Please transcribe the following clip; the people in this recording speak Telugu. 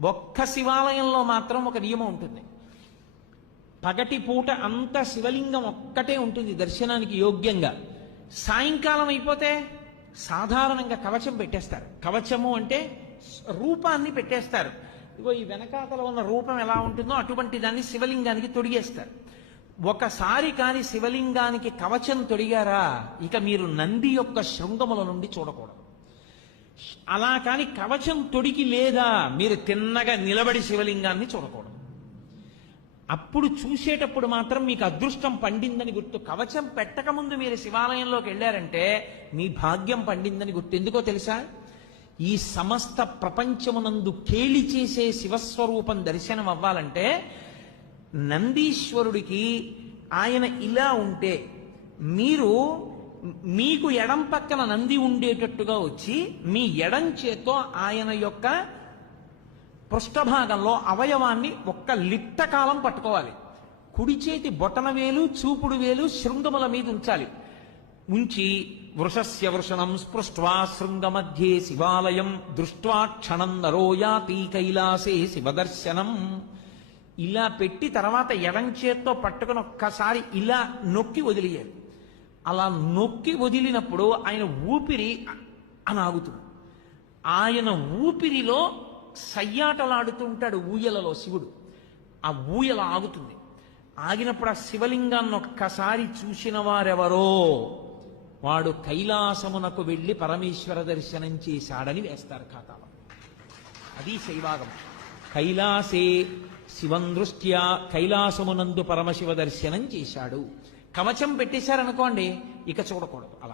ఒక్క శివాలయంలో మాత్రం ఒక నియమం ఉంటుంది. పగటి పూట అంతా శివలింగం ఒక్కటే ఉంటుంది దర్శనానికి యోగ్యంగా. సాయంకాలం అయిపోతే సాధారణంగా కవచం పెట్టేస్తారు. కవచము అంటే రూపాన్ని పెట్టేస్తారు. ఇగో ఈ వెనకాతల ఉన్న రూపం ఎలా ఉంటుందో అటువంటి దాన్ని శివలింగానికి తొడిగేస్తారు. ఒకసారి కాని శివలింగానికి కవచం తొడిగారా ఇక మీరు నంది యొక్క శృంగముల నుండి చూడకూడదు. అలా కాని కవచం తొడిగి లేదా మీరు తిన్నగా నిలబడి శివలింగాన్ని చూడకూడదు. అప్పుడు చూసేటప్పుడు మాత్రం మీకు అదృష్టం పండిందని గుర్తు. కవచం పెట్టకముందు మీరు శివాలయంలోకి వెళ్ళారంటే మీ భాగ్యం పండిందని గుర్తు. ఎందుకో తెలుసా? ఈ సమస్త ప్రపంచమునందు కేళి చేసే శివస్వరూపం దర్శనం అవ్వాలంటే నందీశ్వరుడికి ఆయన ఇలా ఉంటే మీకు ఎడం పక్కన నంది ఉండేటట్టుగా వచ్చి మీ ఎడం చేత్తో ఆయన యొక్క పృష్ఠభాగంలో అవయవాన్ని ఒక్క లిట్ట కాలం పట్టుకోవాలి. కుడి చేతి బొటన వేలు చూపుడు వేలు శృంగముల మీద ఉంచాలి. ఉంచి వృషస్య వృషణం స్పృష్ట్వా శృంగమధ్యే శివాలయం దృష్ట్వా క్షణం నరోయాతి కైలాసే శివదర్శనం. ఇలా పెట్టి తర్వాత ఎడం చేత్తో పట్టుకుని ఒక్కసారి ఇలా నొక్కి వదిలేయాలి. అలా నొక్కి వదిలినప్పుడు ఆయన ఊపిరి అని ఆగుతుంది. ఆయన ఊపిరిలో సయ్యాటలాడుతూ ఉంటాడు ఊయలలో శివుడు. ఆ ఊయల ఆగుతుంది. ఆగినప్పుడు ఆ శివలింగాన్ని ఒక్కసారి చూసిన వారెవరో వాడు కైలాసమునకు వెళ్ళి పరమేశ్వర దర్శనం చేశాడని వేస్తారు ఖాతాలో. అది శైవాగం. కైలాసే శివం దృష్ట్యా కైలాసమునందు పరమశివ దర్శనం చేశాడు. కవచం పెట్టేశారనుకోండి ఇక చూడకూడదు. అలా